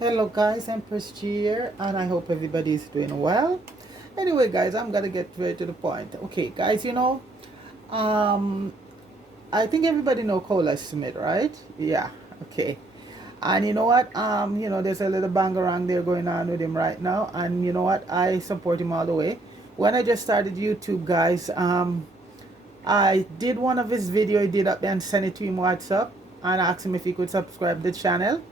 Hello guys, I'm Chris here and I hope everybody is doing well. Anyway guys, I'm gonna get straight to the point. Okay guys, um I think everybody know Colaz Smith, right? Yeah, okay. And you know what? There's a little bang around there going on with him right now, and you know what? I support him all the way. When I just started YouTube guys, I did one of his video he did up there and sent it to him WhatsApp and asked him if he could subscribe to the channel.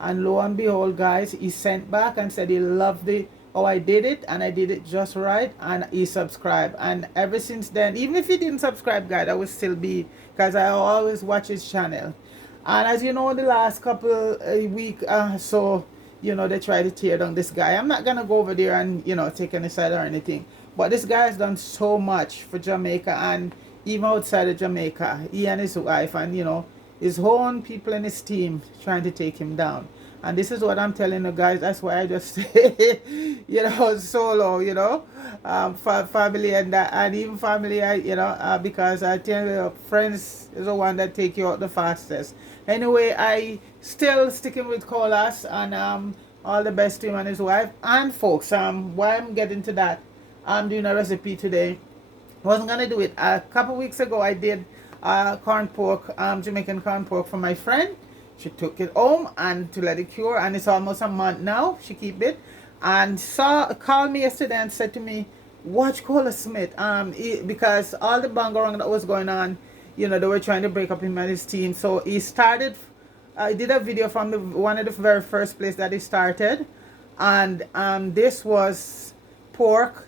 And lo and behold, guys, he sent back and said he loved the how I did it and I did it just right and he subscribed. And ever since then, even if he didn't subscribe, guys, I would still be because I always watch his channel. And as you know, the last couple week so they try to tear down this guy. I'm not gonna go over there and take any side or anything. But this guy has done so much for Jamaica and even outside of Jamaica. He and his wife and his own people in his team trying to take him down. And this is what I'm telling you guys. That's why I just stay, solo, for family and that, and even family, because I tell you, friends is the one that take you out the fastest. Anyway, I still sticking with Colaz and all the best to him and his wife. And folks, why I'm getting to that, I'm doing a recipe today. Wasn't gonna do it. A couple weeks ago, I did corn pork, Jamaican corn pork for my friend. She took it home and to let it cure, and it's almost a month now. She keep it, and called me yesterday and said to me, "Watch Cola Smith." Because all the bangarang that was going on, they were trying to break up him and his team. So he started. I did a video from one of the very first place that he started, and this was pork,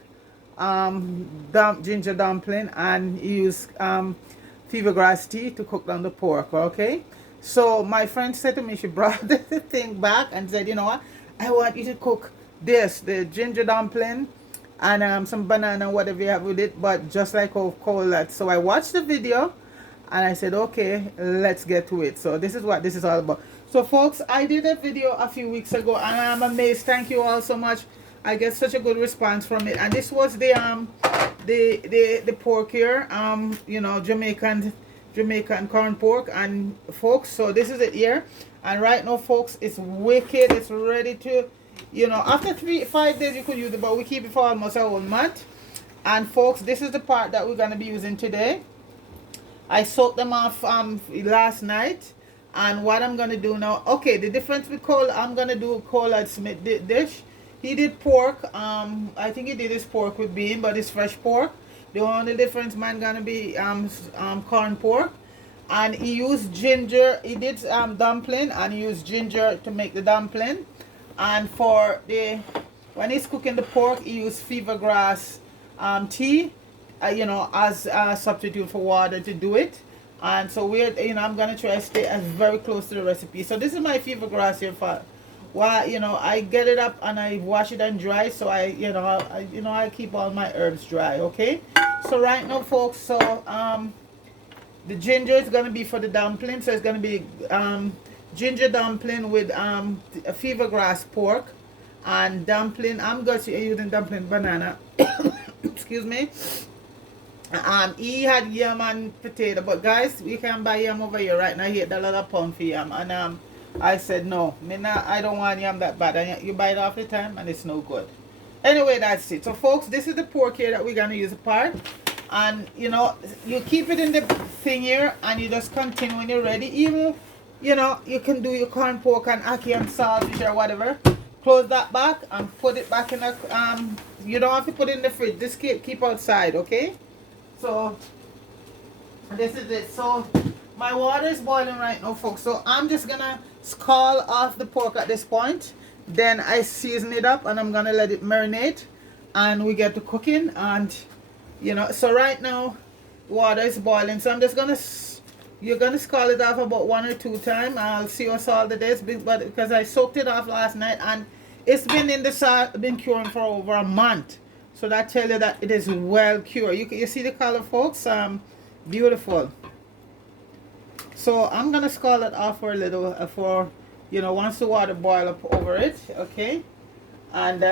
ginger dumpling, and he used fever grass tea to cook down the pork. Okay, so my friend said to me, she brought the thing back and said, you know what, I want you to cook the ginger dumpling and some banana, whatever you have with it, but just like Cola. So I watched the video and I said, okay, let's get to it. So this is what this is all about. So folks, I did a video a few weeks ago and I'm amazed. Thank you all so much. I get such a good response from it. And this was the pork here, Jamaican corn pork. And folks, so this is it here. And right now, folks, it's wicked. It's ready to, after 5 days you could use it, but we keep it for almost a whole month. And folks, this is the part that we're gonna be using today. I soaked them off last night. And what I'm gonna do now, okay, the difference with Cole, I'm gonna do Colaz Smith dish. He did pork. I think he did his pork with bean, but it's fresh pork. The only difference man gonna be corn pork, and he used ginger. He did dumpling, and he used ginger to make the dumpling. And for the when he's cooking the pork, he used fever grass tea, as a substitute for water to do it. And so I'm gonna try to stay as very close to the recipe. So this is my fever grass here for. Well, I get it up and I wash it and dry, so I keep all my herbs dry. Okay, so right now, folks, so the ginger is gonna be for the dumpling, so it's gonna be ginger dumpling with a fever grass pork and dumpling. I'm going to using dumpling banana. Excuse me. He had yam and potato, but guys, we can buy yam over here right now. He had a lot of pound for yam, and I said no, I don't want yam that bad. And you buy it off the time, and it's no good. Anyway, that's it. So, folks, this is the pork here that we're gonna use apart, and you keep it in the thing here, and you just continue when you're ready. Even you can do your corn pork and ackee and saltfish or whatever. Close that back and put it back in the You don't have to put it in the fridge. Just keep outside, okay? So this is it. So my water is boiling right now, folks. So I'm just gonna scald off the pork at this point. Then I season it up and I'm gonna let it marinate, and we get to cooking. And so right now water is boiling. So I'm just gonna you're gonna scald it off about 1 or 2 times. I'll see how salty it is, but because I soaked it off last night and it's been in the salt, been curing for over a month. So that tell you that it is well cured. You see the color, folks? Beautiful. So I'm gonna scald it off for a little once the water boil up over it, okay? And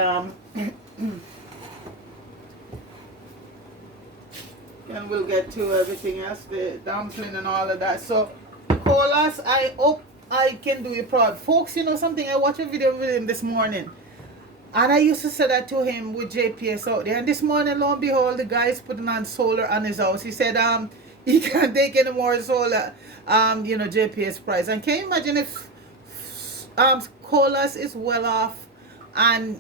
and we'll get to everything else, the dumpling and all of that. So Colaz, I hope I can do you proud. Folks, you know something, I watched a video with him this morning. And I used to say that to him with JPS out there. And this morning, lo and behold, the guy is putting on solar on his house. He said he can't take any more solar JPS price. And can you imagine if Colaz is well off and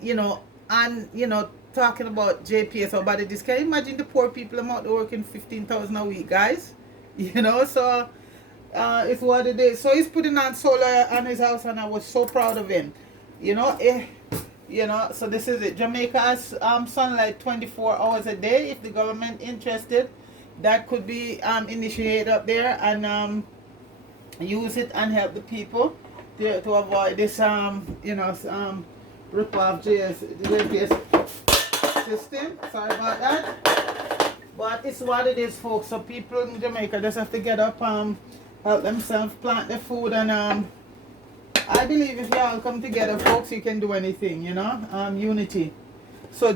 talking about JPS or about this. Can you imagine the poor people I'm out there working 15,000 a week, guys? So it's what it is. So he's putting on solar on his house, and I was so proud of him. So this is it. Jamaica has sunlight 24 hours a day. If the government interested, that could be initiated up there and use it and help the people to avoid this rip-off JPS system. Sorry about that. But it's what it is, folks. So people in Jamaica just have to get up, help themselves plant their food, and I believe if you all come together, folks, you can do anything, unity. So,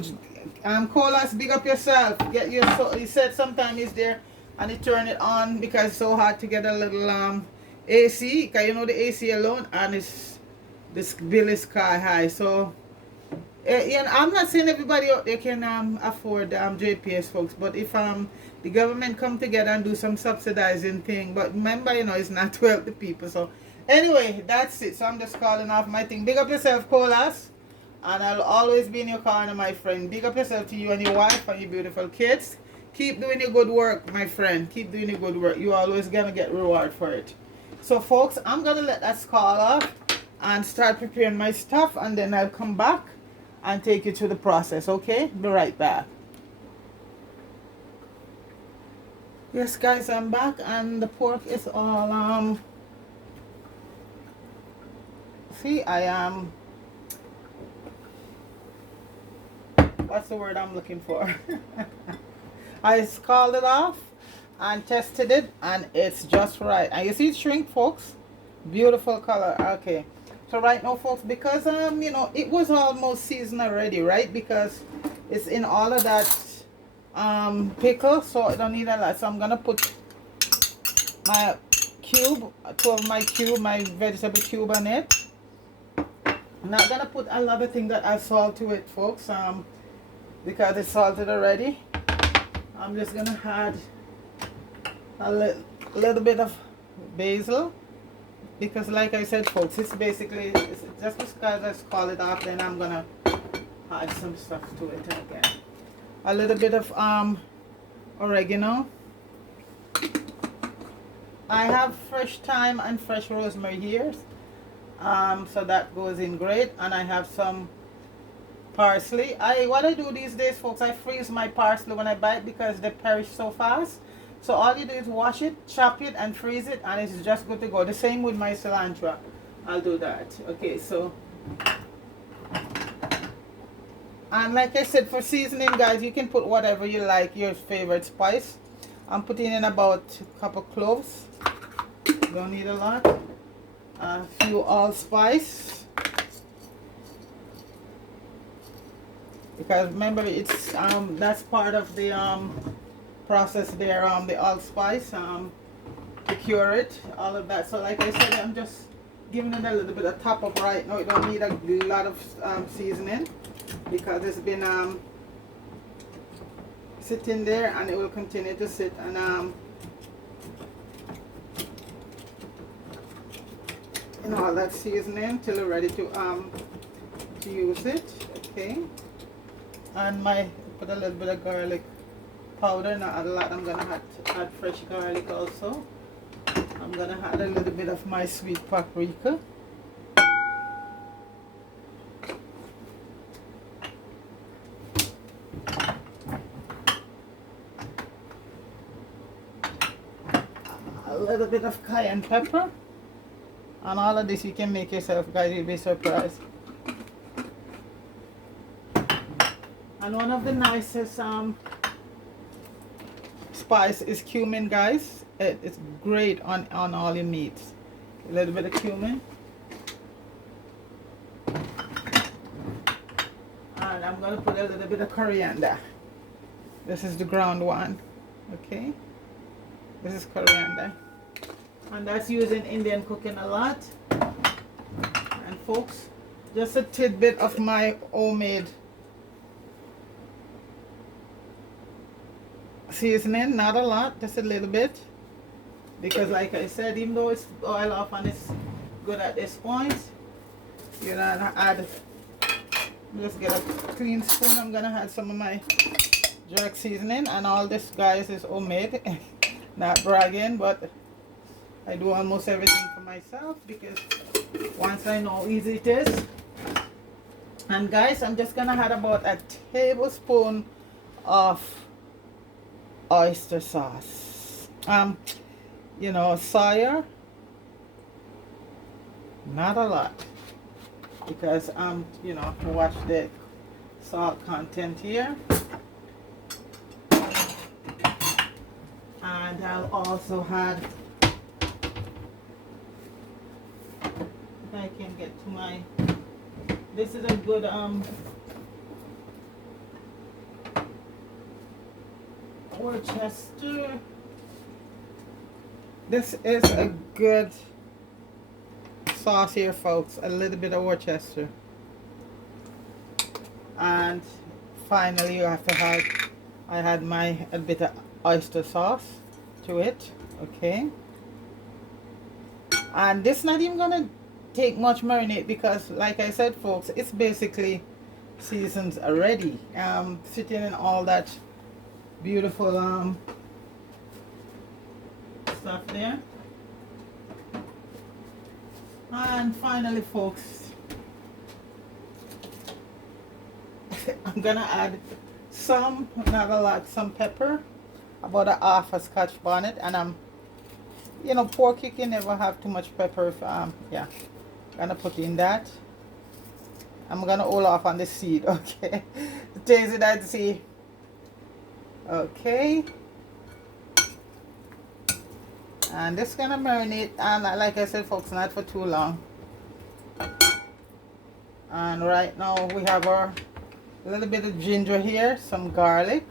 Colaz, big up yourself. He said sometime he's there and he turn it on because it's so hard to get a little AC. Because the AC alone, and this bill is sky high. So, I'm not saying everybody out there can afford JPS, folks, but if the government come together and do some subsidizing thing, but remember, it's not to help the people. So anyway, that's it. So I'm just calling off my thing. Big up yourself, Colaz, and I'll always be in your corner, my friend. Big up yourself to you and your wife and your beautiful kids. Keep doing your good work, my friend. Keep doing your good work. You're always gonna get reward for it. So folks, I'm gonna let that call off and start preparing my stuff, and then I'll come back and take you through the process. Okay, be right back. Yes, guys, I'm back, and the pork is all see, I am what's the word I'm looking for? I scalded it off and tested it, and it's just right. And you see it shrink, folks. Beautiful color. Okay, so right now, folks, because it was almost seasoned already, right? Because it's in all of that pickle, so I don't need a lot. So I'm gonna put my my vegetable cube on it. I'm not gonna put a lot of things that I salt to it, folks, because it's salted already. I'm just gonna add a little bit of basil, because like I said, folks, it's just because I call it off, then I'm gonna add some stuff to it again. A little bit of oregano. I have fresh thyme and fresh rosemary here, so that goes in great. And I have some parsley. What I do these days, folks, I freeze my parsley when I buy it because they perish so fast. So all you do is wash it, chop it, and freeze it, and it's just good to go. The same with my cilantro. I'll do that. Okay, so, and like I said, for seasoning, guys, you can put whatever you like, your favorite spice. I'm putting in about a couple cloves. Don't need a lot. A few allspice, because remember, it's that's part of the process there, the allspice, to cure it, all of that. So like I said, I'm just giving it a little bit of top up right now. You don't need a lot of seasoning, because it's been sitting there, and it will continue to sit, and all that seasoning till you're ready to use it. Okay, and put a little bit of garlic powder, not a lot. I'm gonna add fresh garlic also. I'm gonna add a little bit of my sweet paprika. A little bit of cayenne pepper. And all of this you can make yourself, guys. You'll be surprised. And one of the nicest spice is cumin, guys. It's great on all your meats. A little bit of cumin. And I'm going to put a little bit of coriander. This is the ground one. Okay. This is coriander. And that's used in Indian cooking a lot. folks, just a tidbit of my homemade seasoning. Not a lot, just a little bit, because like I said, even though it's oil off and it's good at this point, you're gonna add, just get a clean spoon. I'm gonna add some of my jerk seasoning, and all this, guys, is homemade. Not bragging, but I do almost everything for myself because once I know how easy it is. And guys, I'm just gonna add about a tablespoon of oyster sauce. You know, soya, not a lot, because you know, watch the salt content here. And I'll also add, if I can get to my, this is a good Worcester. This is a good sauce here, folks. A little bit of Worcester. And finally, you have to have, I had a bit of oyster sauce to it. Okay. And this not even gonna take much marinade because, like I said, folks, it's basically seasons already. Sitting in all that beautiful stuff there. And finally, folks, I'm gonna add some, not a lot, some pepper, about a half a Scotch bonnet. And you know, pork, you can never have too much pepper. If, yeah, gonna put in that. I'm gonna hold off on the seed, okay? Taste it and see. Okay. And this gonna marinate, and like I said, folks, not for too long. And right now we have our little bit of ginger here, some garlic,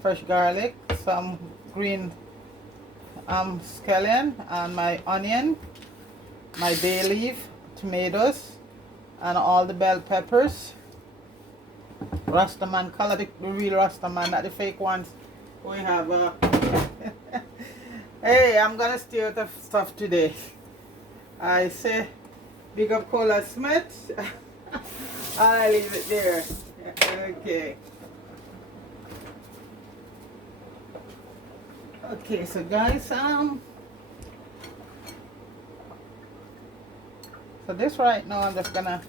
fresh garlic, some green scallion, and my onion, my bay leaf, tomatoes, and all the bell peppers. Rastaman color, the real Rastaman, not the fake ones. We have hey, I'm gonna steal the stuff today. I say big up Colaz Smith. I leave it there. Okay. Okay, so guys, so this right now, I'm just gonna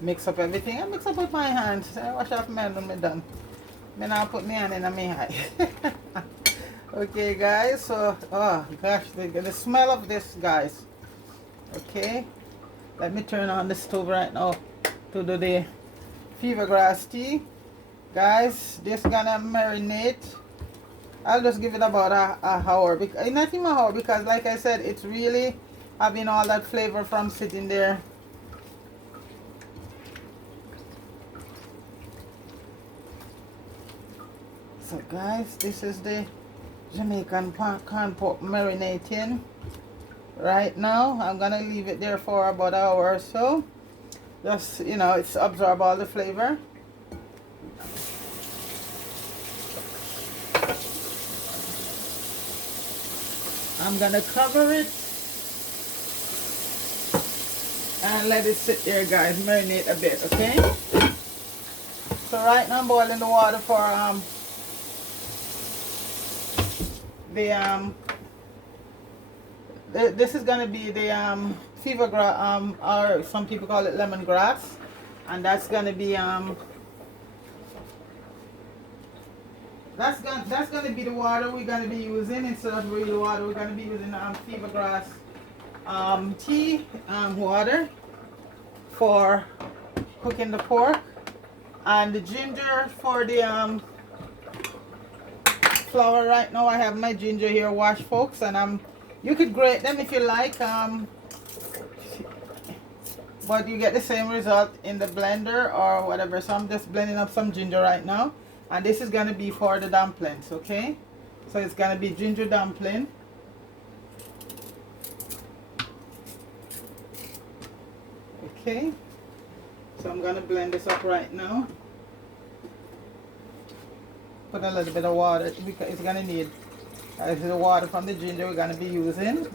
mix up everything. I mix up with my hands. I wash off my hand when I'm done. Then I'll put my hand in my eye. Okay, guys, so, oh gosh, the smell of this, guys. Okay, let me turn on the stove right now to do the fever grass tea. Guys, this gonna marinate. I'll just give it about a hour, because not even an hour, because like I said, it's really having all that flavor from sitting there. So guys, this is the Jamaican corn pork marinating right now. I'm gonna leave it there for about an hour or so, just, you know, it's absorb all the flavor. I'm gonna cover it and let it sit there, guys, marinate a bit. Okay, so right now I'm boiling the water for this is gonna be the fever grass, or some people call it lemongrass, and that's gonna be that's gonna be the water we're gonna be using. Instead of real water, we're gonna be using fever grass tea water for cooking the pork, and the ginger for the flour. Right now I have my ginger here washed, folks, and you could grate them if you like, but you get the same result in the blender or whatever. So I'm just blending up some ginger right now, and this is going to be for the dumplings. Okay, so it's going to be ginger dumpling. Okay, so I'm gonna blend this up right now. Put a little bit of water because it's gonna need the water from the ginger we're gonna be using.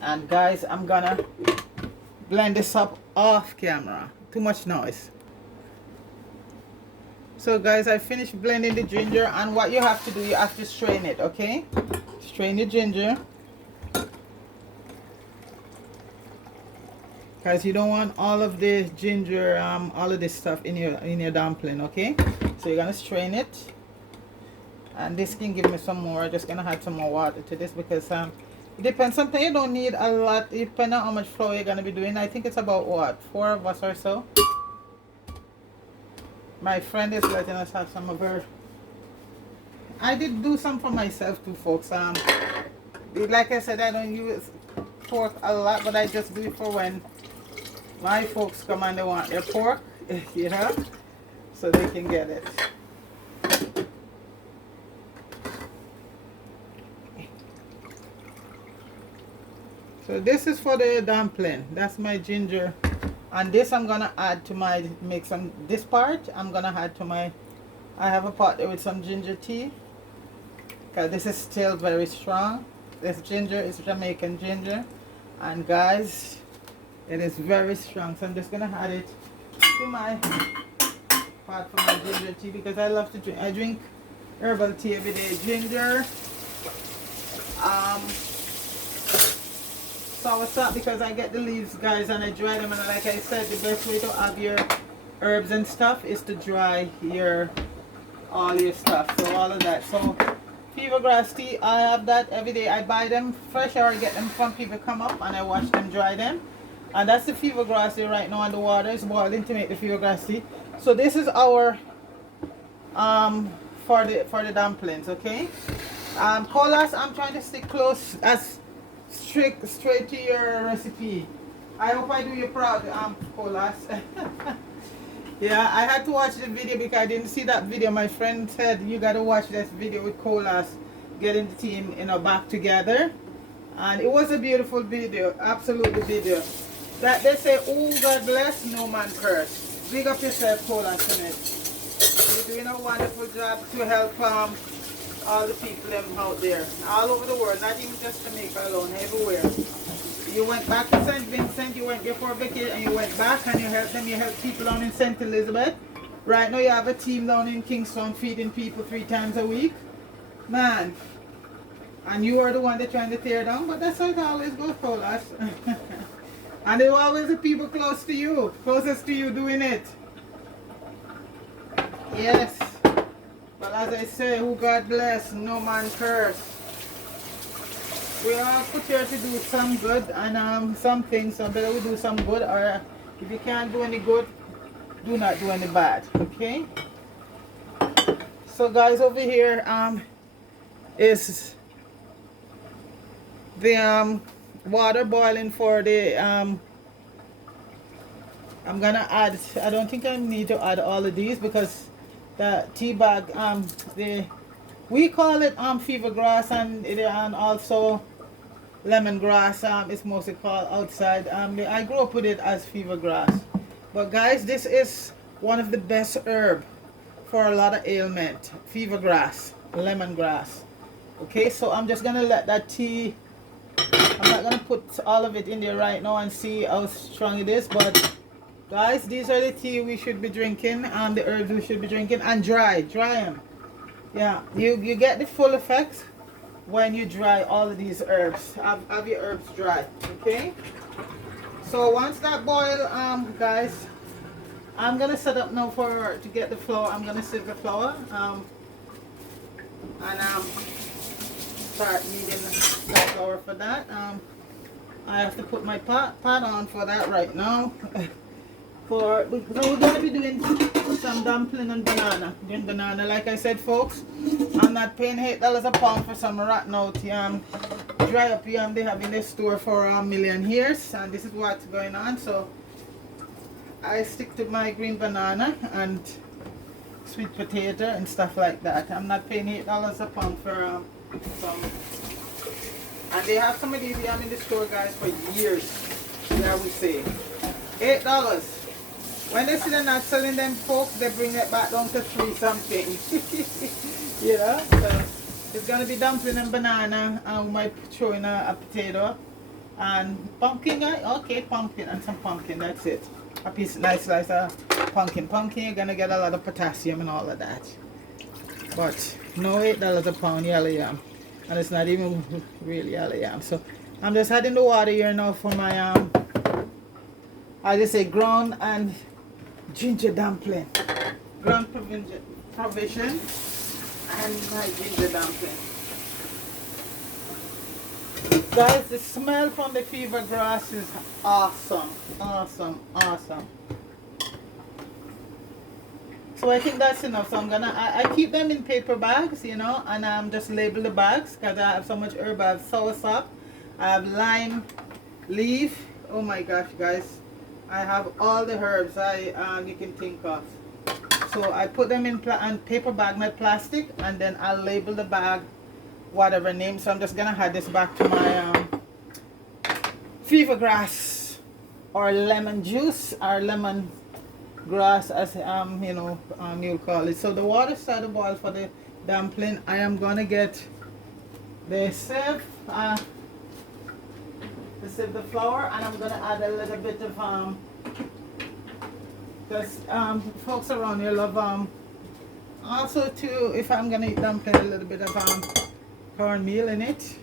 And guys, I'm gonna blend this up off camera. Too much noise. So guys, I finished blending the ginger, and what you have to do, you have to strain it, okay? Strain the ginger. Guys, you don't want all of the ginger, all of this stuff in your dumpling, okay? So you're gonna strain it. And this can give me some more. Just gonna add some more water to this because it depends. Sometimes you don't need a lot, depending on how much flour you're gonna be doing. I think it's about what, 4 of us or so. My friend is letting us have some of her. I did do some for myself too, folks. Like I said, I don't use pork a lot, but I just do it for when my folks come and they want their pork, you know, so they can get it. So this is for the dumpling. That's my ginger. And this I'm gonna add to my, this part I'm gonna add to my, I have a pot there with some ginger tea. Because this is still very strong. This ginger is Jamaican ginger. And guys, it is very strong. So I'm just gonna add it to my pot for my ginger tea because I love to drink. I drink herbal tea every day. Ginger, soursop because I get the leaves, guys, and I dry them. And like I said, the best way to have your herbs and stuff is to dry all your stuff. So all of that. So fever grass tea, I have that every day. I buy them fresh or I get them from people come up and I wash them, dry them. And that's the fever grass tea right now, and the water is boiling to make the fever grass tea. So this is our for the dumplings, okay? Colaz, I'm trying to stick close as straight to your recipe. I hope I do you proud, Colaz. Yeah, I had to watch the video because I didn't see that video. My friend said you gotta watch this video with Colaz getting the team, you know, back together, and it was a beautiful video, absolutely video. That they say, oh God bless, no man curse. Big up yourself, Colaz, tonight. You're doing a wonderful job to help all the people them out there, all over the world, not even just Jamaica alone, everywhere. You went back to St. Vincent, you went before vacation, and you went back and you helped them, you helped people down in St. Elizabeth. Right now you have a team down in Kingston feeding people 3 times a week. Man, and you are the one they're trying to tear down, but that's how it always goes, Colaz. And there are always the people close to you, closest to you doing it. Yes. But as I say, who God bless, no man curse. We are put here to do some good and some things, so better we do some good, or if you can't do any good, do not do any bad, okay? So guys, over here is the water boiling for the I'm gonna add, I don't think I need to add all of these because the tea bag, we call it fever grass, and also lemongrass, it's mostly called outside. I grew up with it as fever grass. But guys, this is one of the best herb for a lot of ailment. Fever grass, lemongrass. Okay, so I'm just gonna let that tea, I'm not gonna put all of it in there right now and see how strong it is, but guys, these are the tea we should be drinking, and the herbs we should be drinking, and dry them. Yeah, you get the full effects when you dry all of these herbs. Have your herbs dry, okay? So once that boil, guys, I'm gonna set up now to get the flour. I'm gonna sieve the flour, and start kneading the flour for that. I have to put my pot on for that right now. We're gonna be doing some dumpling and banana. Doing banana, like I said, folks, I'm not paying $8 a pound for some rotten out dry up yam they have in the store for a million years, and this is what's going on. So I stick to my green banana and sweet potato and stuff like that. I'm not paying $8 a pound for some And they have some of these yam in the store, guys, for years. Yeah, we say $8. When they see they're not selling them, folks, they bring it back down to 3 something. You know, so it's gonna be dumpling and banana, and we might throw in a potato and pumpkin. Okay, pumpkin and some pumpkin. That's it. A piece, nice slice of pumpkin. Pumpkin, you're gonna get a lot of potassium and all of that. But no $8 a pound yellow yam, and it's not even really yellow yam. So I'm just adding the water here now for my I just say ground and ginger dumpling, ground provision, and my ginger dumpling. Guys, the smell from the fever grass is awesome, awesome, awesome. So I think that's enough. So I'm gonna, I keep them in paper bags, you know, and just label the bags because I have so much herb. I have soursop, I have lime leaf. Oh my gosh, guys, I have all the herbs you can think of. So I put them in paper bag, not plastic, and then I'll label the bag whatever name. So I'm just gonna add this back to my fever grass or lemon juice or lemon grass, as you know, you'll call it. So the water started to boil for the dumpling. I am gonna get the sieve, the flour, and I'm gonna add a little bit of because folks around here love also too, if I'm gonna eat dumpling, a little bit of cornmeal in it.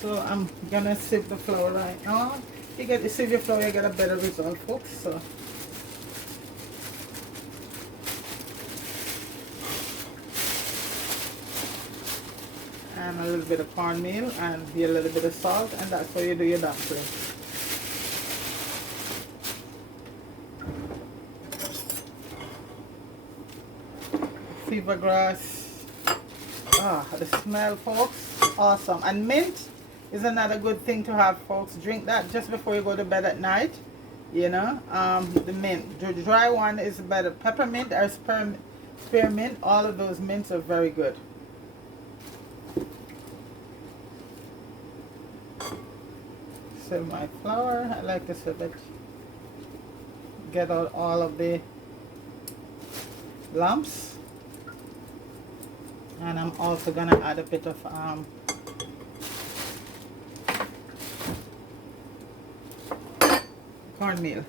So I'm gonna sieve the flour right now. You get to sieve your flour, you get a better result, folks. So and a little bit of cornmeal and a little bit of salt, and that's how you do your dumpling. Fever grass. The smell, folks, awesome. And mint is another good thing to have, folks. Drink that just before you go to bed at night, you know. The mint, the dry one is better. Peppermint or spearmint, all of those mints are very good. So my flour, I like to sieve it, get out all of the lumps. And I'm also gonna add a bit of cornmeal.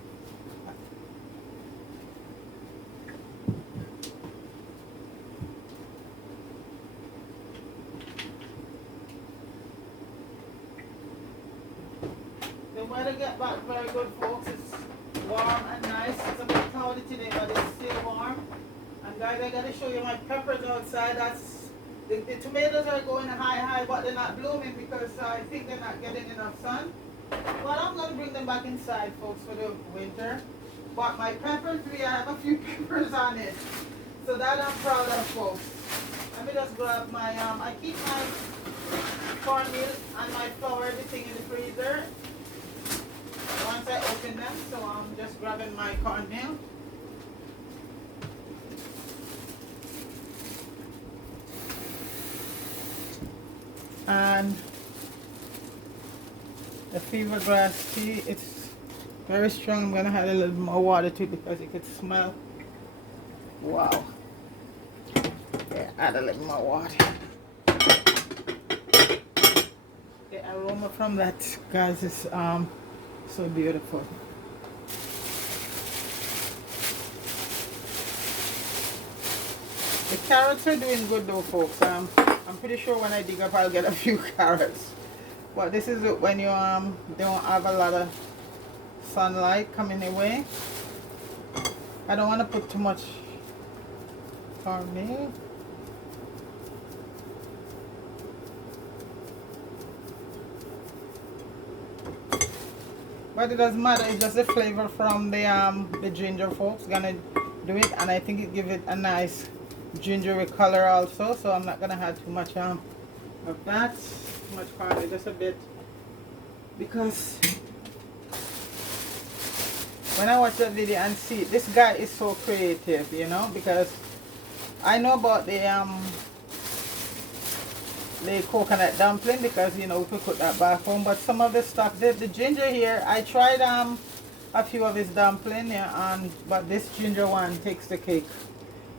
The weather get back very good, folks. It's warm and nice. It's a bit cloudy today, but it's still warm. And guys, I gotta show you my peppers outside. The tomatoes are going high, but they're not blooming because I think they're not getting enough sun. But I'm going to bring them back inside, folks, for the winter. But my pepper tree, I have a few peppers on it. So that I'm proud of, folks. Let me just grab my, I keep my cornmeal and my flour, everything in the freezer once I open them. So I'm just grabbing my cornmeal. And the fever grass tea, it's very strong. I'm gonna add a little more water to it because you can smell. Wow. Yeah, add a little more water. The aroma from that, guys, is so beautiful. The carrots are doing good though, folks. I'm pretty sure when I dig up I'll get a few carrots. But this is when you don't have a lot of sunlight coming away. I don't want to put too much cornmeal. But it doesn't matter, it's just the flavor from the ginger, folks, gonna do it, and I think it gives it a nice gingery color also. So I'm not gonna add too much of that, too much cornmeal, just a bit, because when I watch that video and see this guy is so creative, you know, because I know about the coconut dumpling because you know we could cook that back home, but some of the stuff, the ginger here, I tried a few of his dumpling, yeah, and but this ginger one takes the cake.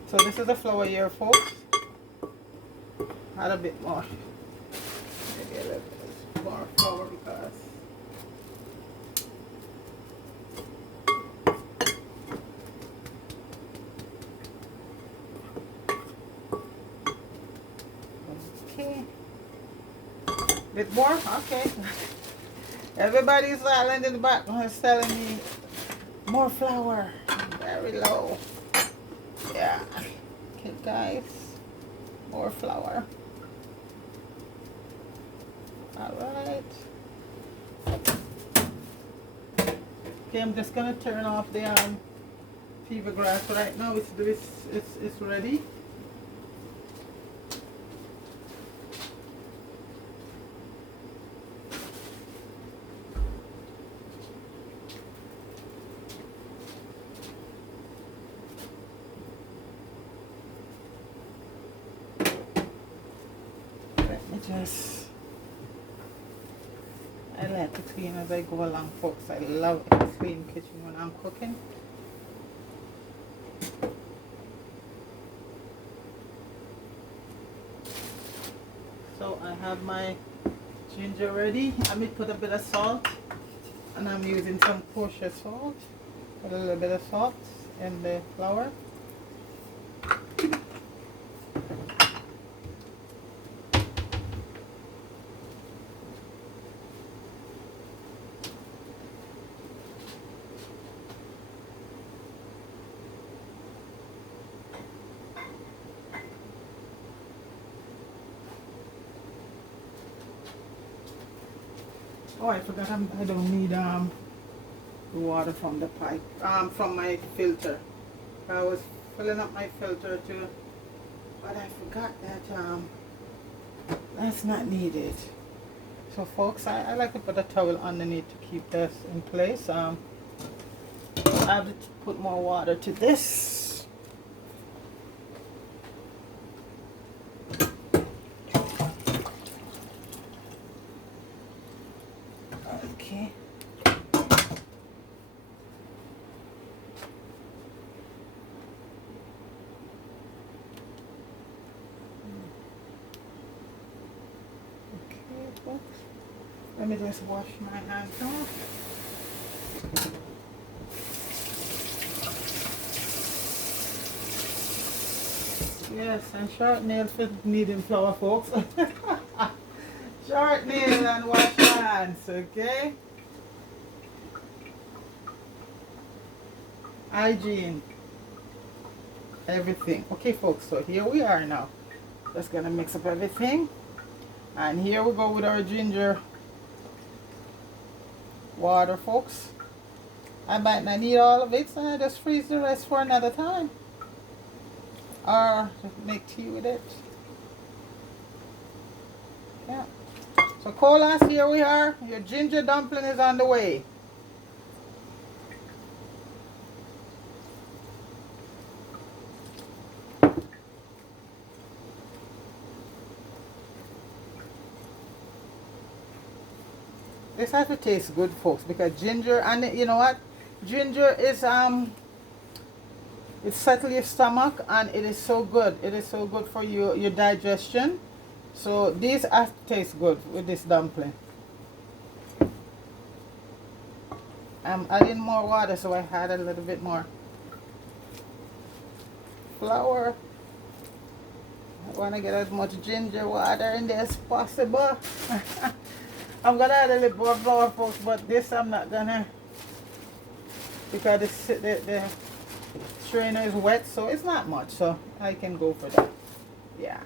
So this is the flour here, folks. Add a bit more, maybe a little bit more flour because okay. Bit more, okay. Everybody's silent in the back is telling me more flour, very low. Yeah. Okay, guys, more flour. All right. Okay, I'm just gonna turn off the fever grass right now. It's ready. I like to clean as I go along, folks. I love a clean kitchen when I'm cooking. So I have my ginger ready. I may put a bit of salt, and I'm using some kosher salt. Put a little bit of salt in the flour. Oh, I forgot I don't need the water from the pipe, from my filter. I was filling up my filter too, but I forgot that that's not needed. So folks, I like to put a towel underneath to keep this in place. I have to put more water to this. Okay. Folks, let me just wash my hands off. Yes, and short nails for needing flour, folks. Short nails and wash your hands, okay? Hygiene, everything. Okay, folks, so here we are now. Just gonna mix up everything. And here we go with our ginger water, folks. I might not need all of it, so I just freeze the rest for another time. Or make tea with it. Yeah. So Colaz, here we are. Your ginger dumpling is on the way. This has to taste good, folks, because ginger, and you know what? Ginger is it settles your stomach, and it is so good. It is so good for your digestion. So these have to taste good with this dumpling. I'm adding more water, so I had a little bit more flour. I want to get as much ginger water in there as possible. I'm gonna add a little more flour, folks, but this I'm not gonna, because the strainer is wet, so it's not much, so I can go for that. Yeah.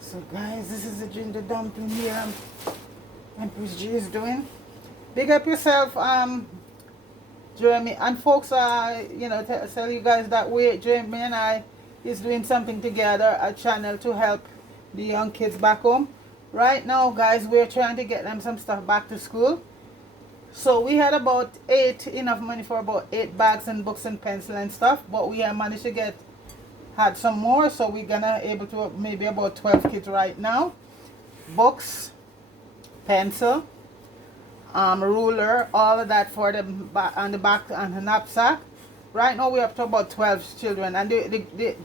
So guys, this is the ginger dumpling here Empress G is doing. Big up yourself, Jeremy. And folks, you know, tell you guys that Jeremy and I is doing something together, a channel to help the young kids back home. Right now, guys, we're trying to get them some stuff back to school. So we had about enough money for about 8 bags and books and pencil and stuff, but we have managed to had some more, so we're gonna able to maybe about 12 kids right now. Books, pencil, ruler, all of that for the back on the back and the knapsack. Right now we're up to about 12 children, and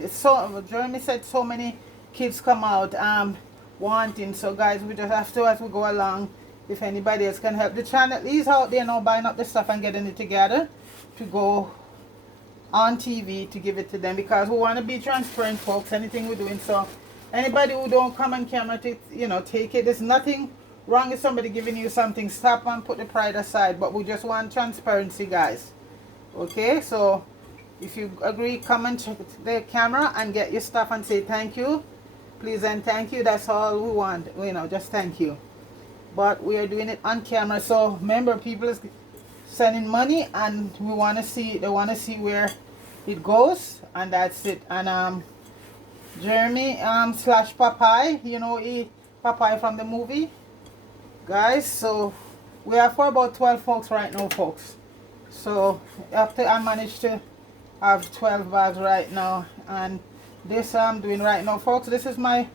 so Jeremy said so many kids come out wanting. So guys, we just have to, as we go along, if anybody else can help the channel, he's out there now buying up the stuff and getting it together to go on TV to give it to them, because we want to be transparent, folks, anything we're doing. So anybody who don't come on camera to take it, there's nothing wrong with somebody giving you something. Stop and put the pride aside, but we just want transparency, guys. Okay, so if you agree, come and check the camera and get your stuff and say thank you, please, and thank you. That's all we want, just thank you. But we are doing it on camera, so remember, people is sending money and we want to see, they want to see where it goes, and that's it. And Jeremy slash Popeye, Popeye from the movie, guys. So we are for about 12 folks right now, folks. So after I managed to have 12 bags right now, and this I'm doing right now, folks, this is my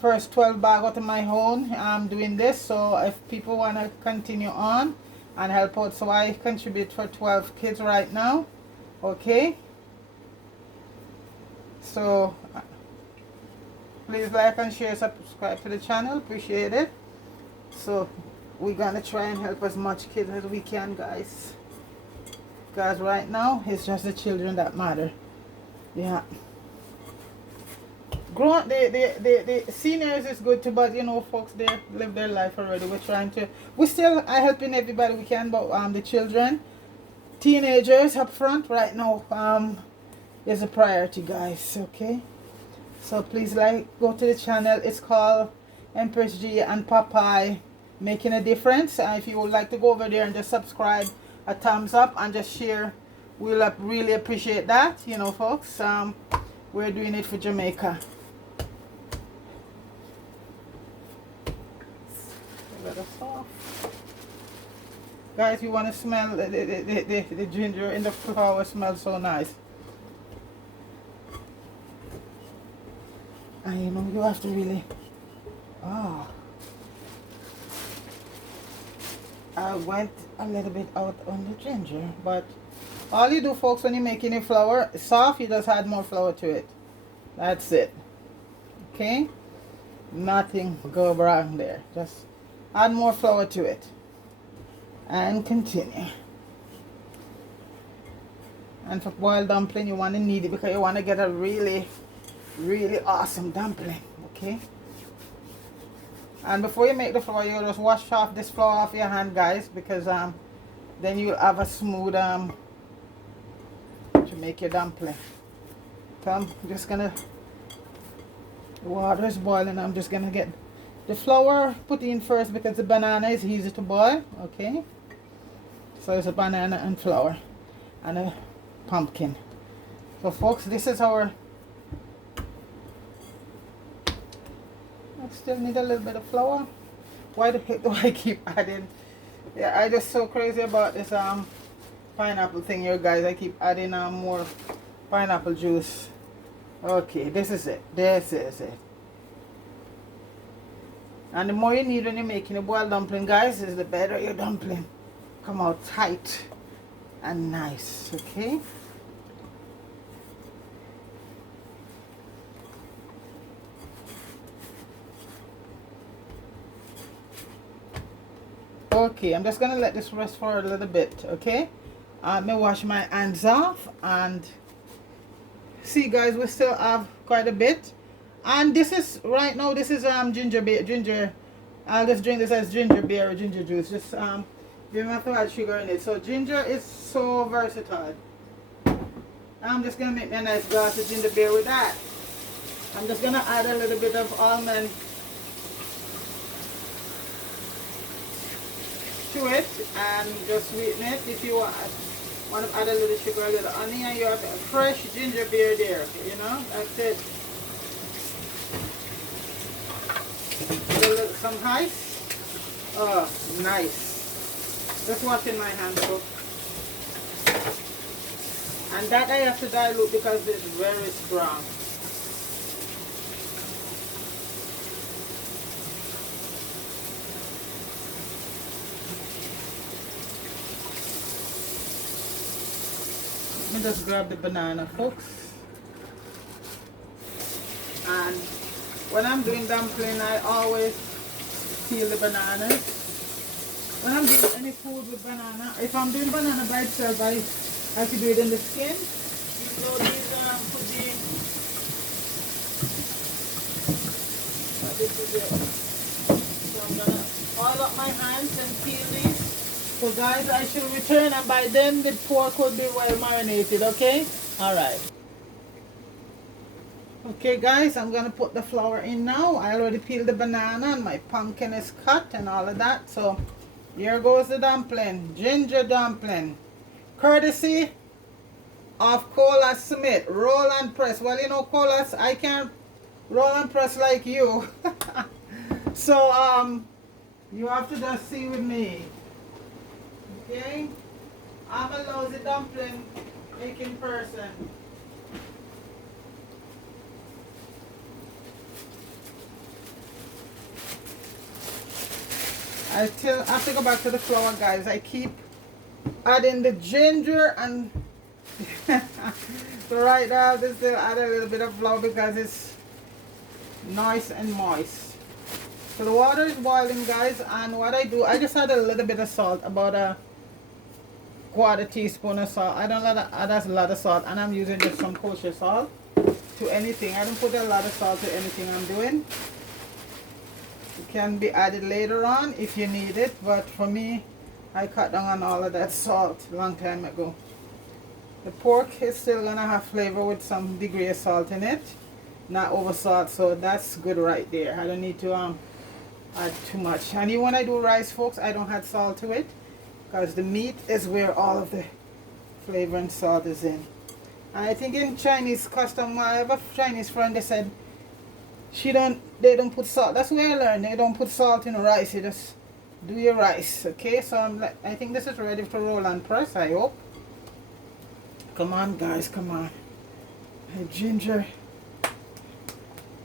first 12 bag out of my own. I'm doing this, so if people want to continue on and help out, so I contribute for 12 kids right now. Okay, so please like and share, subscribe to the channel, appreciate it. So we're gonna try and help as much kids as we can, guys, because right now it's just the children that matter. Yeah, grown, the seniors is good too, but folks, they live their life already. We're still helping everybody we can, but the children, teenagers up front right now is a priority, guys. Okay, so please go to the channel. It's called Empress G and Popeye Making a Difference. And if you would like to go over there and just subscribe, a thumbs up, and just share, we'll really appreciate that. Folks, we're doing it for Jamaica. Guys, you want to smell the ginger in the flour? Smells so nice. And you have to really, I went a little bit out on the ginger, but all you do, folks, when you're making your flour soft, you just add more flour to it. That's it. Okay, nothing go wrong there. Just add more flour to it and continue. And for boiled dumpling, you want to knead it because you want to get a really awesome dumpling. Okay, and before you make the flour, you just wash off this flour off your hand, guys, because then you'll have a smooth to make your dumpling. So I'm just gonna, the water is boiling. I'm just gonna get the flour put in first because the banana is easy to boil. Okay, so it's a banana and flour and a pumpkin. So folks, this is our, I still need a little bit of flour. Why the heck do I keep adding? Yeah, I just so crazy about this pineapple thing here, guys. I keep adding more pineapple juice. Okay, this is it. This is it. And the more you need when you're making a boiled dumpling, guys, is the better your dumpling come out tight and nice. Okay, okay, I'm just gonna let this rest for a little bit. Okay, I'm gonna wash my hands off, and see, guys, we still have quite a bit. And this is right now, this is ginger. I'll just drink this as ginger beer or ginger juice. Just you don't have to add sugar in it. So ginger is so versatile. I'm just gonna make me a nice glass of ginger beer with that. I'm just gonna add a little bit of almond to it and just sweeten it. If you want to add a little sugar, a little honey, and you have a fresh ginger beer there. That's it. Some ice. Oh, nice. Just washing my hands up. And that I have to dilute because it's very strong. Let me just grab the banana, folks. And when I'm doing dumpling, I always peel the bananas. When I'm doing any food with banana, if I'm doing banana by itself, I have to do it in the skin. So these could be, this is it. So I'm gonna oil up my hands and peel these. So guys, I should return, and by then the pork will be well marinated, okay? Alright. Okay guys, I'm gonna put the flour in now. I already peeled the banana and my pumpkin is cut and all of that. So here goes the dumpling, ginger dumpling. Courtesy of Colaz Smith, roll and press. Well, you know, Colaz, I can't roll and press like you. So you have to just see with me. Okay? I'm a lousy dumpling making person. I have to go back to the flour, guys. I keep adding the ginger and so right now I just add a little bit of flour because it's nice and moist. So the water is boiling, guys, and what I do, I just add a little bit of salt, about a quarter teaspoon of salt. I don't add a lot of salt, and I'm using just some kosher salt to anything. I don't put a lot of salt to anything I'm doing. It can be added later on if you need it, but for me, I cut down on all of that salt a long time ago. The pork is still gonna have flavor with some degree of salt in it, not over salt, so that's good right there. I don't need to add too much. And even when I do rice, folks, I don't add salt to it because the meat is where all of the flavor and salt is in. And I think in Chinese custom, I have a Chinese friend that said they don't put salt. That's where I learned. They don't put salt in rice. You just do your rice. Okay, so I think this is ready to roll and press, I hope. Come on, guys, come on. Ginger.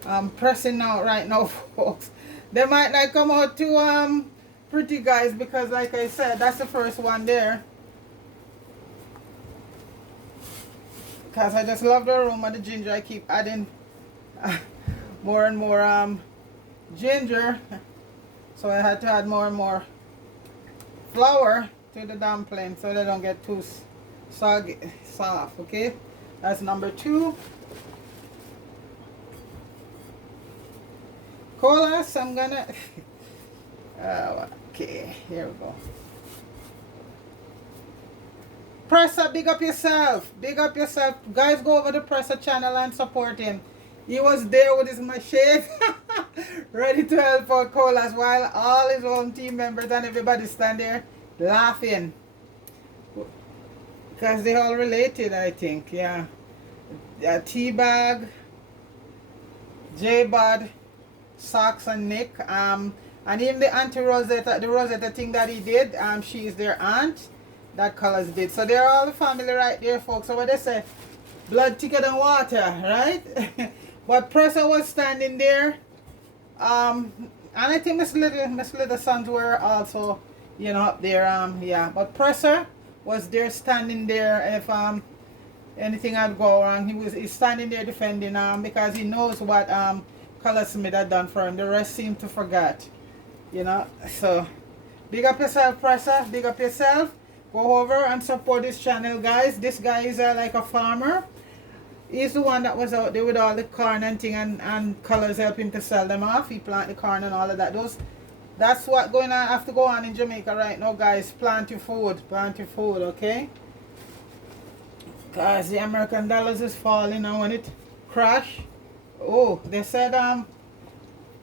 I'm pressing out right now, folks. They might not come out too pretty, guys, because like I said, that's the first one there. Because I just love the aroma of the ginger. I keep adding more and more ginger, so I had to add more and more flour to the dumpling so they don't get too soggy, soft. Okay, that's number 2. Colaz, I'm gonna okay, here we go. Presser, big up yourself, guys. Go over to Presser channel and support him. He was there with his machine ready to help out Colaz while all his own team members and everybody stand there laughing because they all related, I think. Yeah, T-Bag, J-Bud, Socks, and Nick, and even the Auntie Rosetta, the Rosetta thing that he did, she is their aunt that Colaz did. So they're all the family right there, folks. So what they say, blood thicker than water, right? But Presser was standing there, and I think Miss Little Sons were also, you know, up there. Yeah, but Presser was there standing there. If anything had go wrong, he's standing there defending because he knows what Colaz Smith had done for him. The rest seem to forget, you know. So big up yourself, Presser. Big up yourself. Go over and support this channel, guys. This guy is like a farmer. He's the one that was out there with all the corn and thing, and Colaz help him to sell them off. He plant the corn and all of that. That's what have to go on in Jamaica right now, guys. Plant your food, okay? Guys, the American dollars is falling, and when it crash, oh, they said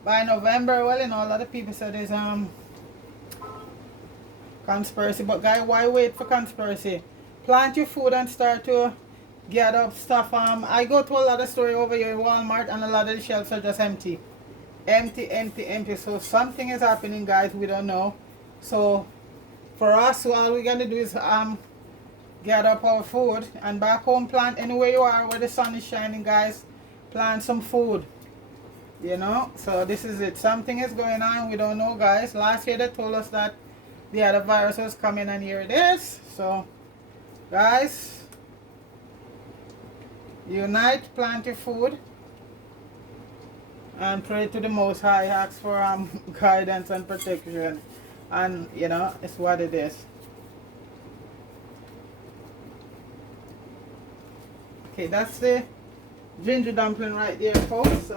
by November, well, you know, a lot of people said there's conspiracy, but guys, why wait for conspiracy? Plant your food and start to get up stuff. I go to a lot of stores over here in Walmart, and a lot of the shelves are just empty. Empty. So something is happening, guys. We don't know. So for us, all we're gonna do is get up our food and back home plant anywhere you are where the sun is shining, guys. Plant some food, you know. So this is it. Something is going on. We don't know, guys. Last year they told us that the other virus was coming, and here it is. So, guys, unite, plant your food, and pray to the Most High. Ask for guidance and protection, and you know it's what it is. Okay, that's the ginger dumpling right there, folks.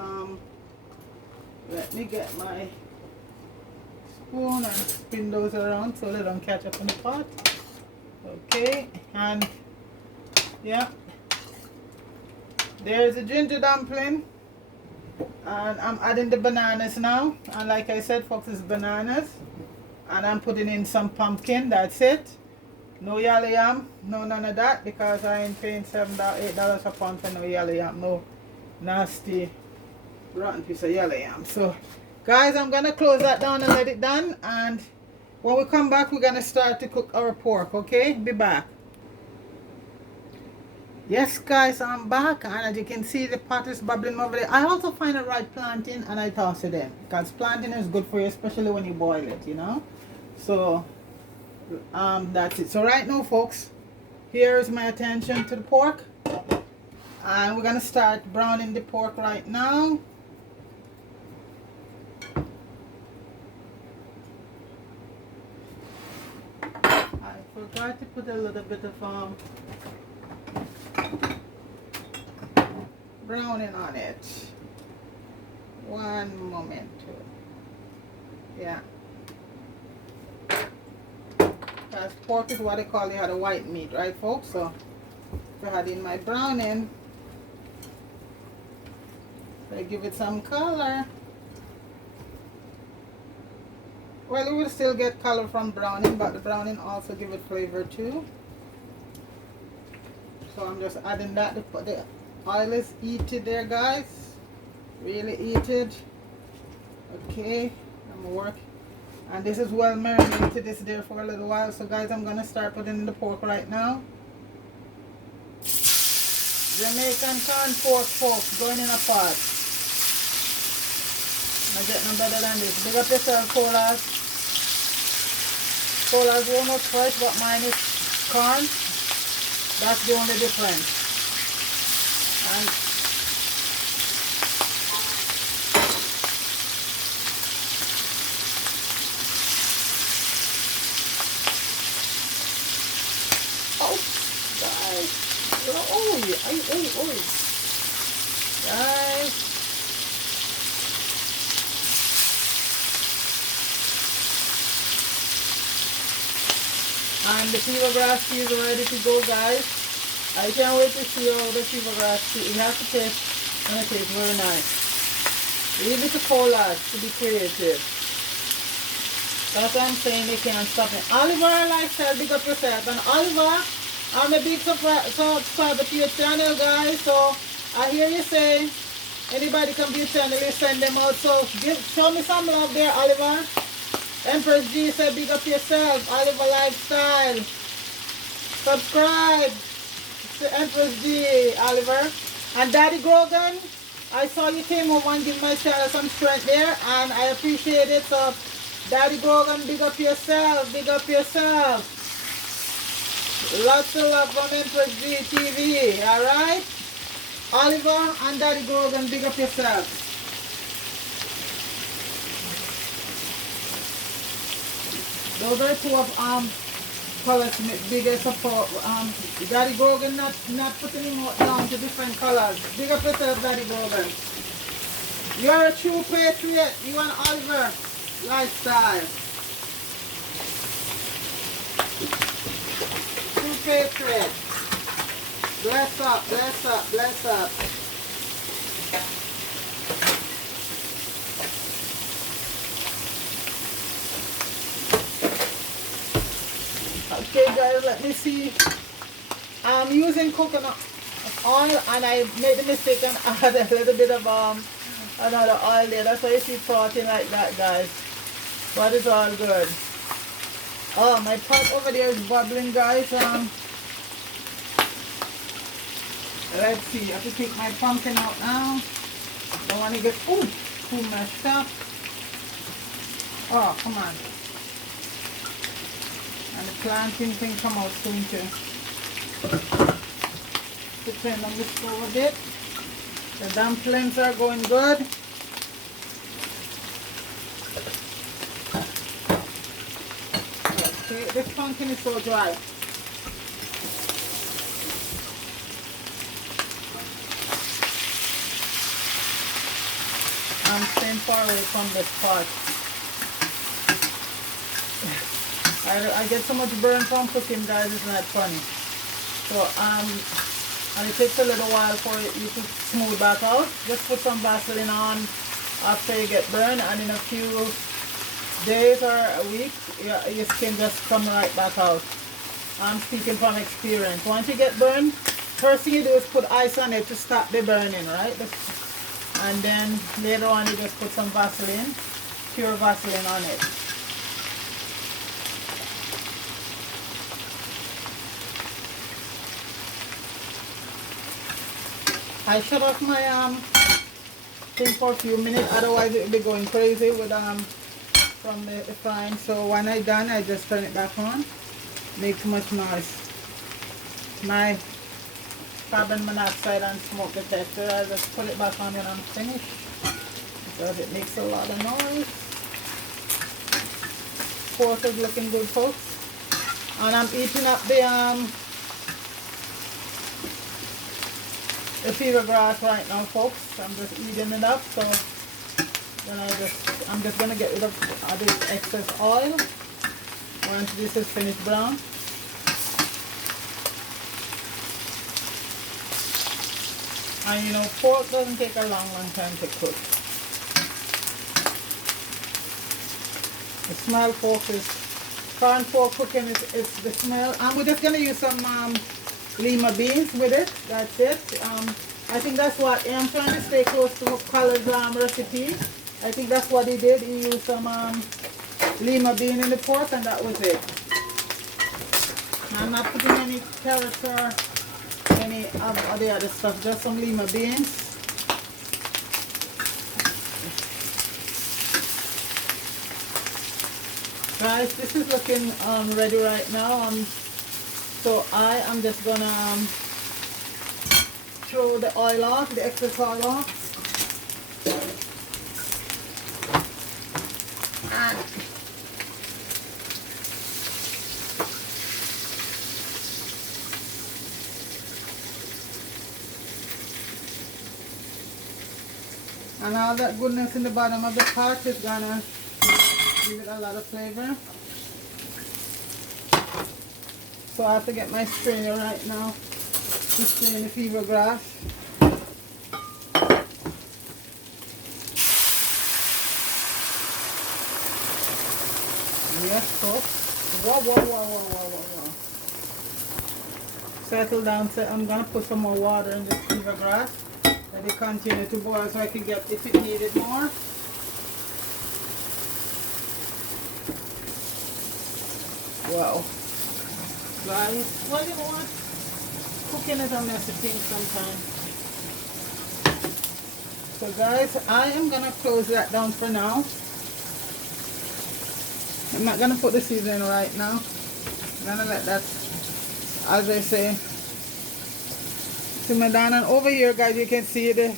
Let me get my spoon and spin those around so they don't catch up in the pot. Okay, and yeah, there's a ginger dumpling, and I'm adding the bananas now. And like I said, folks, it's bananas, and I'm putting in some pumpkin. That's it. No yellow yam, no none of that, because I ain't paying $7, $8 a pound for no yellow yam, no nasty rotten piece of yellow yam. So guys, I'm gonna close that down and let it done, and when we come back we're gonna start to cook our pork. Okay, be back. Yes guys, I'm back, and as you can see the pot is bubbling over there. I also find the right plantain and I toss it in, because plantain is good for you, especially when you boil it, you know. So that's it. So right now, folks, here's my attention to the pork, and we're gonna start browning the pork right now. I forgot to put a little bit of browning on it. One moment. Yeah. Because pork is what they call the white meat, right, folks? So if I had in my browning, I give it some color. Well, it will still get color from browning, but the browning also give it flavor too. So I'm just adding that. The oil is heated there, guys. Really heated. Okay, I'm gonna work. And this is well marinated. It's there for a little while. So guys, I'm gonna start putting in the pork right now. Jamaican corn pork, folks, going in a pot. I get no better than this. Big up yourself, Colaz. Colaz almost fresh, but mine is corn. That's the only difference. And guys, and the fever grass tea is ready to go, guys. I can't wait to see how the fever grass tea. It has to taste, and it tastes very nice. Leave it to Colaz to be creative. That's what I'm saying, they can't stop it. Oliver Lifestyle, big up yourself. And Oliver, I'm a big subscriber to your channel, guys. So I hear you say anybody come to your channel, you send them out. So show me some love there, Oliver. Empress G said big up yourself. Oliver Lifestyle. Subscribe to Empress G, Oliver. And Daddy Grogan, I saw you came over and give my channel some strength there, and I appreciate it. So Daddy Grogan, big up yourself. Big up yourself. Lots of love from Empress G TV, alright? Oliver and Daddy Grogan, big up yourself. Those are two of colors biggest support. Daddy Grogan not putting him down to different colors. Big up yourself, Daddy Grogan. You're a true patriot, you and Oliver Lifestyle. Patriot. Bless up, bless up, bless up. Okay guys, let me see. I'm using coconut oil, and I made the mistake and add a little bit of another oil there. That's why you see protein like that, guys. But it's all good. Oh, my pot over there is bubbling, guys. Let's see. I have to take my pumpkin out now. Don't want to get too messed up. Oh, come on. And the planting thing come out soon too. To turn on the stove a bit. The dumplings are going good. Okay, this pumpkin is so dry. I'm staying far away from this pot. I get so much burn from cooking, guys, it's not funny. So, and it takes a little while for you to smooth back out. Just put some Vaseline on after you get burned, and in a few days or a week, your skin just come right back out. I'm speaking from experience. Once you get burned, first thing you do is put ice on it to stop the burning, right? And then later on you just put some Vaseline, pure Vaseline on it. I shut off my thing for a few minutes, otherwise it will be going crazy with from the frying. So when I'm done, I just turn it back on. Make too much noise. My carbon monoxide and smoke detector, I just put it back on when I'm finished because it makes a lot of noise. Pork is looking good, folks, and I'm eating up the fever grass right now, folks. I'm just eating it up. So then I'm just gonna get rid of this excess oil once this is finished brown. And you know, pork doesn't take a long time to cook. The smell, folks, is corn pork cooking is the smell. And we're just gonna use some lima beans with it. That's it. I think that's what I'm trying to stay close to Colaz recipe. I think that's what he did. He used some lima bean in the pork, and that was it. I'm not putting any carrots or any of the other stuff, just some lima beans. Guys, this is looking ready right now. So I am just gonna throw the oil off, the excess oil off. And all that goodness in the bottom of the pot is gonna give it a lot of flavor. So I have to get my strainer right now to strain the fever grass. Yes, folks. Whoa. Settle down. So I'm gonna put some more water in the fever grass. Let it continue to boil so I can get, if it needed more. Wow. Guys, well, you know what? Cooking is a messy thing sometimes. So guys, I am gonna close that down for now. I'm not gonna put the seasoning right now. I'm gonna let that, as I say, simmer down. And over here, guys, you can see the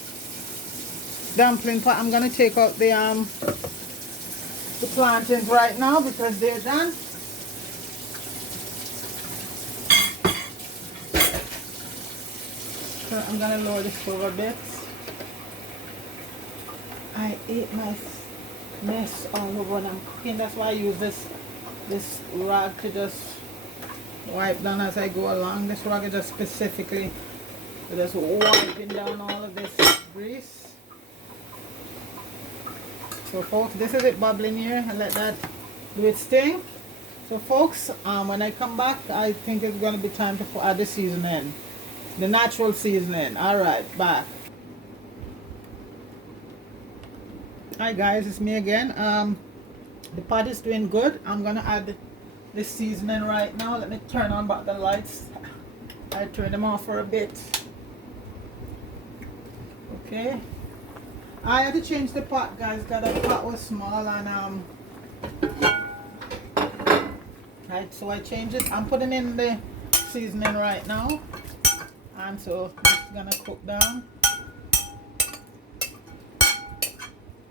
dumpling pot. I'm gonna take out the plantains right now because they're done. So I'm gonna lower the stove a bit. I ate my mess all over when I'm cooking. That's why I use this rag to just wipe down as I go along. This rag is just specifically just wiping down all of this grease. So folks, this is it bubbling here. I let that do its thing. So folks, when I come back, I think it's going to be time to add the seasoning, the natural seasoning. Alright, back. Hi guys, it's me again. The pot is doing good. I'm going to add the seasoning right now. Let me turn on back the lights. I turn them off for a bit. Okay. I had to change the pot, guys, because the pot was small and right, so I changed it. I'm putting in the seasoning right now. And so it's gonna cook down.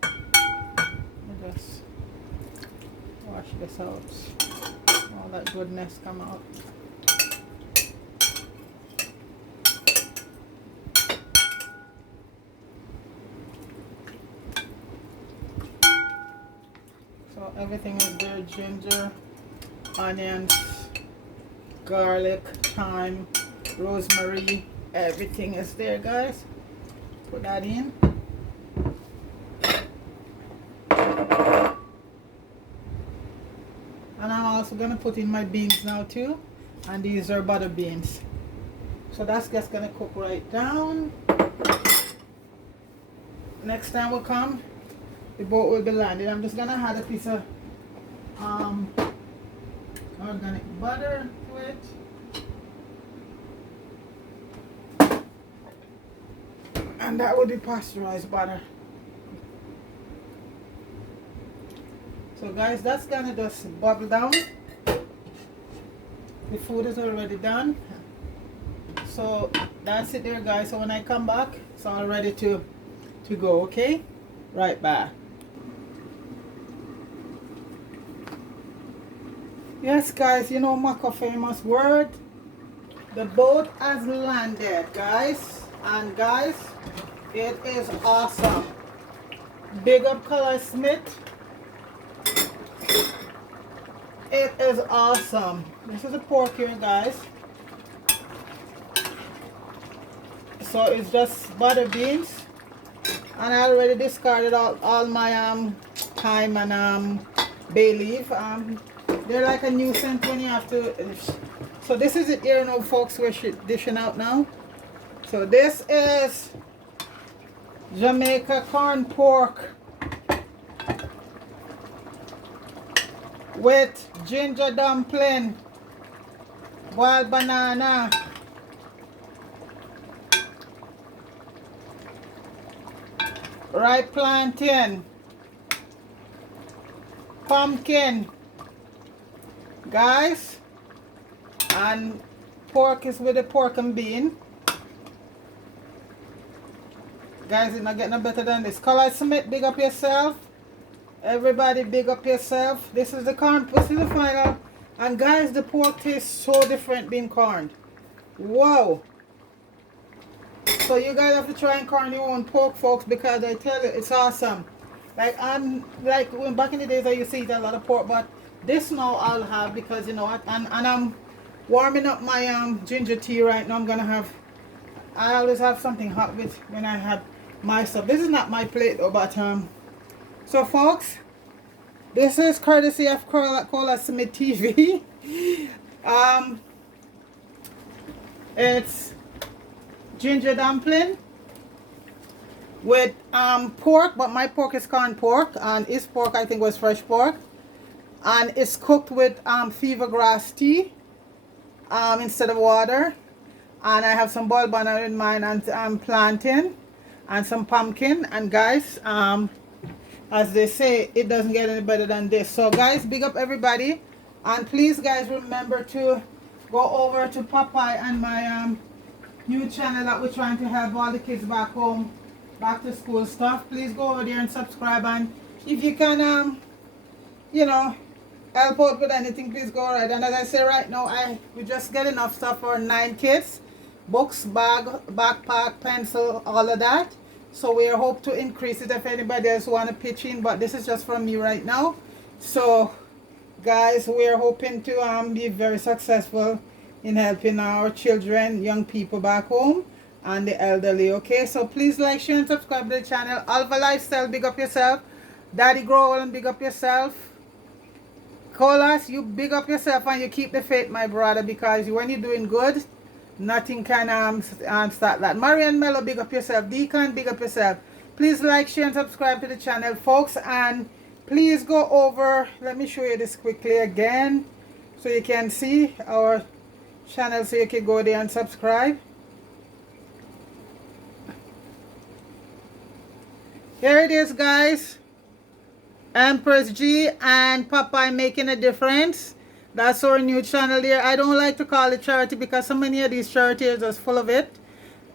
Let me just wash this out. All that goodness come out. So everything is there: ginger, onions, garlic, thyme, rosemary. Everything is there, guys. Put that in. And I'm also gonna put in my beans now too, and these are butter beans. So that's just gonna cook right down. Next time will come, the boat will be landed. I'm just gonna add a piece of organic butter to it. And that will be pasteurized butter. So guys, that's gonna just bubble down. The food is already done. So that's it there, guys. So when I come back, it's all ready to go, okay? Right back. Yes, guys, you know Maka famous word. The boat has landed, guys. And guys, it is awesome. Big up Colaz Smith. It is awesome. This is the pork here, guys. So it's just butter beans. And I already discarded all my thyme and bay leaf. They're like a nuisance when you have to. So this is it here now, folks. We're dishing out now. So this is Jamaica corn pork with ginger dumpling, boiled banana, ripe plantain, pumpkin, guys, and pork is with the pork and bean. Guys, it's not getting no better than this. Colaz Smith, big up yourself. Everybody, big up yourself. This is the corn. This is the final. And guys, the pork tastes so different being corned. Wow. So you guys have to try and corn your own pork, folks, because I tell you, it's awesome. Like when back in the days I used to eat a lot of pork, but this now I'll have because you know what, and I'm warming up my ginger tea right now. I always have something hot with when I have my stuff. This is not my plate though, but so folks, this is courtesy of Colaz Smith TV. It's ginger dumpling with pork, but my pork is corn pork, and his pork I think was fresh pork, and it's cooked with fever grass tea instead of water. And I have some boiled banana in mine, and plantain and some pumpkin. And guys, as they say, it doesn't get any better than this. So guys, big up everybody, and please guys remember to go over to Popeye and my new channel that we're trying to help all the kids back home, back to school stuff. Please go over there and subscribe, and if you can you know, help out with anything, please go right. And as I say right now, we just get enough stuff for 9 kids, books, bag, backpack, pencil, all of that. So we hope to increase it if anybody else want to pitch in, but this is just from me right now. So guys, we're hoping to be very successful in helping our children, young people back home, and the elderly. Okay, so please like, share, and subscribe to the channel. Alva Lifestyle, big up yourself. Daddy Growl, and big up yourself. Colaz, you big up yourself and you keep the faith, my brother, because when you're doing good, nothing can start that. Marian Mello, big up yourself. Deacon, big up yourself. Please like, share, and subscribe to the channel, folks, and please go over. Let me show you this quickly again. so you can see our channel, so you can go there and subscribe. Here it is, guys. Empress G and Popeye Making a Difference. That's our new channel there. I don't like to call it charity because so many of these charities are just full of it.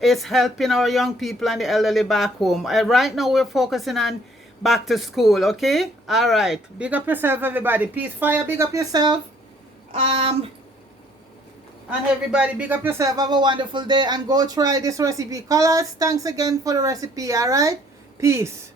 It's helping our young people and the elderly back home. Right now we're focusing on back to school, okay? All right. Big up yourself, everybody. Peace, fire. Big up yourself. And everybody, big up yourself. Have a wonderful day and go try this recipe. Colaz, thanks again for the recipe. All right. Peace.